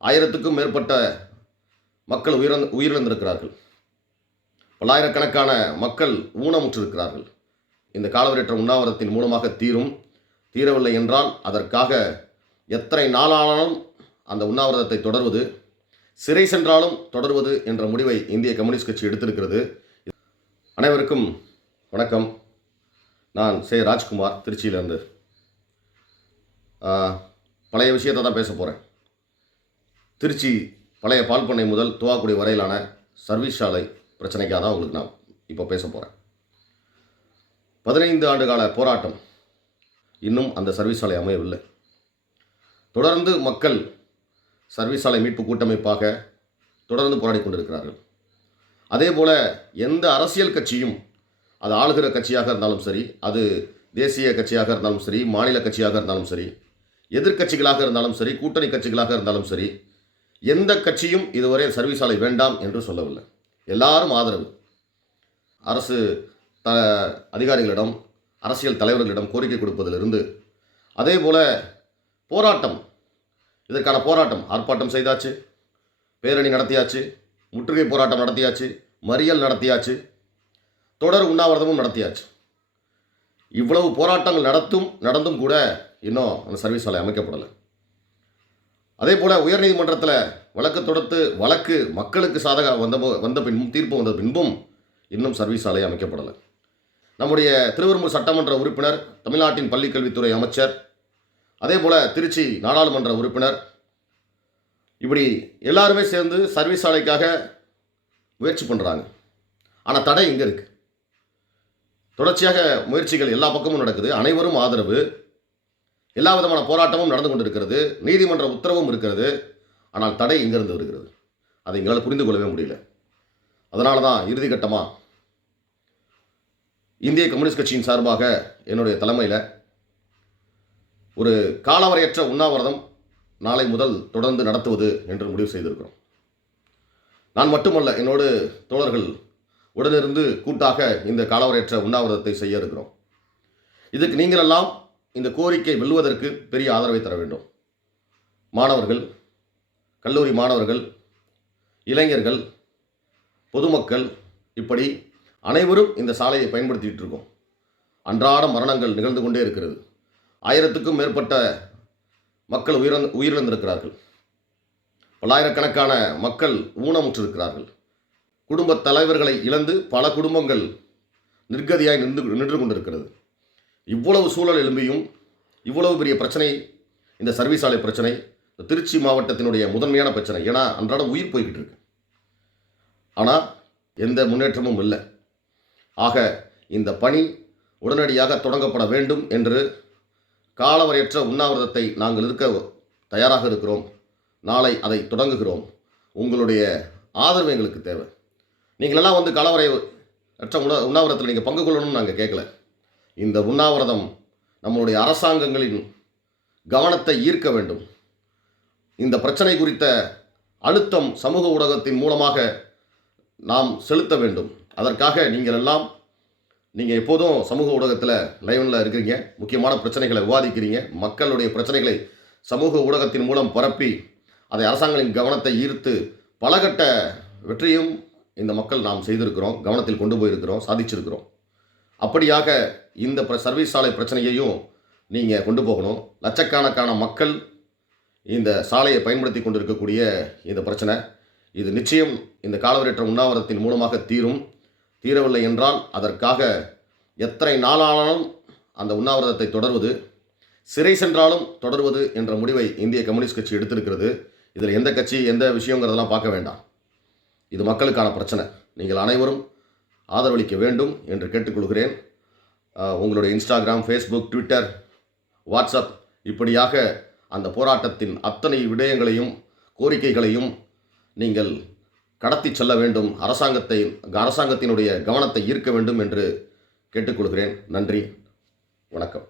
1000க்கும் மேற்பட்ட மக்கள் உயிரிழந்திருக்கிறார்கள். பல்லாயிரக்கணக்கான மக்கள் ஊனமுற்றிருக்கிறார்கள். இந்த காலவரையற்ற உண்ணாவிரதத்தின் மூலமாக தீரவில்லை என்றால் அதற்காக எத்தனை நாளானாலும் அந்த உண்ணாவிரதத்தை தொடர்வது, சிறை சென்றாலும் தொடர்வது என்ற முடிவை இந்திய கம்யூனிஸ்ட் கட்சி எடுத்திருக்கிறது. அனைவருக்கும் வணக்கம். நான் ராஜ்குமார், திருச்சியிலேருந்து. பழைய விஷயத்தை தான் பேச போகிறேன். திருச்சி பழைய பால் பண்ணை முதல் துவாக்குடி வரையிலான சர்வீஸ் சாலை பிரச்சனைக்காக தான் உங்களுக்கு நான் இப்போ பேச போகிறேன். 15 ஆண்டுகால போராட்டம், இன்னும் அந்த சர்வீஸ் சாலை அமையவில்லை. தொடர்ந்து மக்கள் சர்வீஸ் சாலை மீட்பு கூட்டமைப்பாக தொடர்ந்து போராடி கொண்டிருக்கிறார்கள். அதே போல் எந்த அரசியல் கட்சியும், அது ஆளுகிற கட்சியாக இருந்தாலும் சரி, அது தேசிய கட்சியாக இருந்தாலும் சரி, மாநில கட்சியாக இருந்தாலும் சரி, எதிர்க்கட்சிகளாக இருந்தாலும் சரி, கூட்டணி கட்சிகளாக இருந்தாலும் சரி, எந்த கட்சியும் இதுவரை சர்வீஸ் சாலை வேண்டாம் என்று சொல்லவில்லை. எல்லாரும் ஆதரவு. அரசு அதிகாரிகளிடம், அரசியல் தலைவர்களிடம் கோரிக்கை கொடுப்பதிலிருந்து, அதே போல் போராட்டம், இதற்கான போராட்டம், ஆர்ப்பாட்டம் செய்தாச்சு, பேரணி நடத்தியாச்சு, முற்றுகை போராட்டம் நடத்தியாச்சு, மறியல் நடத்தியாச்சு, தொடர் உண்ணாவிரதமும் நடத்தியாச்சு. இவ்வளவு போராட்டங்கள் நடந்தும் கூட இன்னும் அந்த சர்வீஸ் சாலை அமைக்கப்படலை. அதே போல் உயர்நீதிமன்றத்தில் வழக்கு தொடுத்து வழக்கு மக்களுக்கு சாதக வந்த பின்பும், தீர்ப்பு வந்த பின்பும் இன்னும் சர்வீஸ் சாலை அமைக்கப்படலை. நம்முடைய திருவெரும்பூர் சட்டமன்ற உறுப்பினர், தமிழ்நாட்டின் பள்ளிக்கல்வித்துறை அமைச்சர், அதே போல் திருச்சி நாடாளுமன்ற உறுப்பினர், இப்படி எல்லாருமே சேர்ந்து சர்வீஸ் சாலைக்காக முயற்சி பண்ணுறாங்க. ஆனால் தடை இங்கே இருக்குது. தொடர்ச்சியாக முயற்சிகள் எல்லா பக்கமும் நடக்குது. அனைவரும் ஆதரவு. எல்லா விதமான போராட்டமும் நடந்து கொண்டிருக்கிறது. நீதிமன்ற உத்தரவும் இருக்கிறது. ஆனால் தடை இங்கிருந்து வருகிறது. அதை எங்களால் புரிந்து கொள்ளவே முடியல. அதனால தான் இறுதிக்கட்டமாக இந்திய கம்யூனிஸ்ட் கட்சியின் சார்பாக என்னுடைய தலைமையில் ஒரு காலவரையற்ற உண்ணாவிரதம் நாளை முதல் தொடர்ந்து நடத்துவது என்று முடிவு செய்திருக்கிறோம். நான் மட்டுமல்ல, என்னோடு தோழர்கள் உடனிருந்து கூட்டாக இந்த காலவரையற்ற உண்ணாவிரதத்தை செய்ய இருக்கிறோம். இதுக்கு நீங்களெல்லாம் இந்த கோரிக்கை வெல்வதற்கு பெரிய ஆதரவை தர வேண்டும். மாணவர்கள், கல்லூரி மாணவர்கள், இளைஞர்கள், பொதுமக்கள், இப்படி அனைவரும் இந்த சாலையை பயன்படுத்திகிட்டு இருக்கோம். அன்றாட மரணங்கள் நிகழ்ந்து கொண்டே இருக்கிறது. 1000க்கும் மேற்பட்ட மக்கள் உயிரிழந்திருக்கிறார்கள். பல்லாயிரக்கணக்கான மக்கள் ஊனமுற்றிருக்கிறார்கள். குடும்ப தலைவர்களை இழந்து பல குடும்பங்கள் நிர்கதியாய் நின்று கொண்டிருக்கிறது. இவ்வளவு சூழல் எழும்பியும் இவ்வளவு பெரிய பிரச்சனை, இந்த சர்வீஸ் சாலை பிரச்சனை திருச்சி மாவட்டத்தினுடைய முதன்மையான பிரச்சனை. ஏன்னா அன்றாடம் உயிர் போய்கிட்டு இருக்கு. ஆனால் எந்த முன்னேற்றமும் இல்லை. ஆக இந்த பணி உடனடியாக தொடங்கப்பட வேண்டும் என்று காலவரையற்ற உண்ணாவிரதத்தை நாங்கள் இருக்க தயாராக இருக்கிறோம். நாளை அதை தொடங்குகிறோம். உங்களுடைய ஆதரவு எங்களுக்கு தேவை. நீங்களெல்லாம் வந்து காலவரையற்ற உண்ணாவிரதத்தில் நீங்கள் பங்கு கொள்ளணும்னு நாங்கள் கேட்கல. இந்த உண்ணாவிரதம் நம்மளுடைய அரசாங்கங்களின் கவனத்தை ஈர்க்க வேண்டும். இந்த பிரச்சனை குறித்த அழுத்தம் சமூக ஊடகத்தின் மூலமாக நாம் செலுத்த வேண்டும். அதற்காக நீங்கள் எப்போதும் சமூக ஊடகத்தில் லைவில் இருக்கிறீங்க, முக்கியமான பிரச்சனைகளை விவாதிக்கிறீங்க. மக்களுடைய பிரச்சனைகளை சமூக ஊடகத்தின் மூலம் பரப்பி அதை அரசாங்கங்களின் கவனத்தை ஈர்த்து பலகட்ட வெற்றியும் இந்த மக்கள் நாம் செய்திருக்கிறோம், கவனத்தில் கொண்டு போயிருக்கிறோம், சாதிச்சிருக்கிறோம். அப்படியாக இந்த சர்வீஸ் சாலை பிரச்சனையையும் நீங்கள் கொண்டு போகணும். லட்சக்கணக்கான மக்கள் இந்த சாலையை பயன்படுத்தி கொண்டிருக்கக்கூடிய இந்த பிரச்சனை, இது நிச்சயம் இந்த காலவரையற்ற உண்ணாவிரதத்தின் மூலமாக தீரவில்லை என்றால் அதற்காக எத்தனை நாளானாலும் அந்த உண்ணாவிரதத்தை தொடர்வது, சிறை சென்றாலும் தொடர்வது என்ற முடிவை இந்திய கம்யூனிஸ்ட் கட்சி எடுத்திருக்கிறது. இதில் எந்த கட்சி எந்த விஷயங்கிறதெல்லாம் பார்க்க வேண்டாம். இது மக்களுக்கான பிரச்சனை. நீங்கள் அனைவரும் ஆதரவளிக்க வேண்டும் என்று கேட்டுக்கொள்கிறேன். உங்களுடைய இன்ஸ்டாகிராம், ஃபேஸ்புக், ட்விட்டர், வாட்ஸ்அப், இப்படியாக அந்த போராட்டத்தின் அத்தனை விடயங்களையும் கோரிக்கைகளையும் நீங்கள் கடத்தி செல்ல வேண்டும். அரசாங்கத்தினுடைய கவனத்தை ஈர்க்க வேண்டும் என்று கேட்டுக்கொள்கிறேன். நன்றி, வணக்கம்.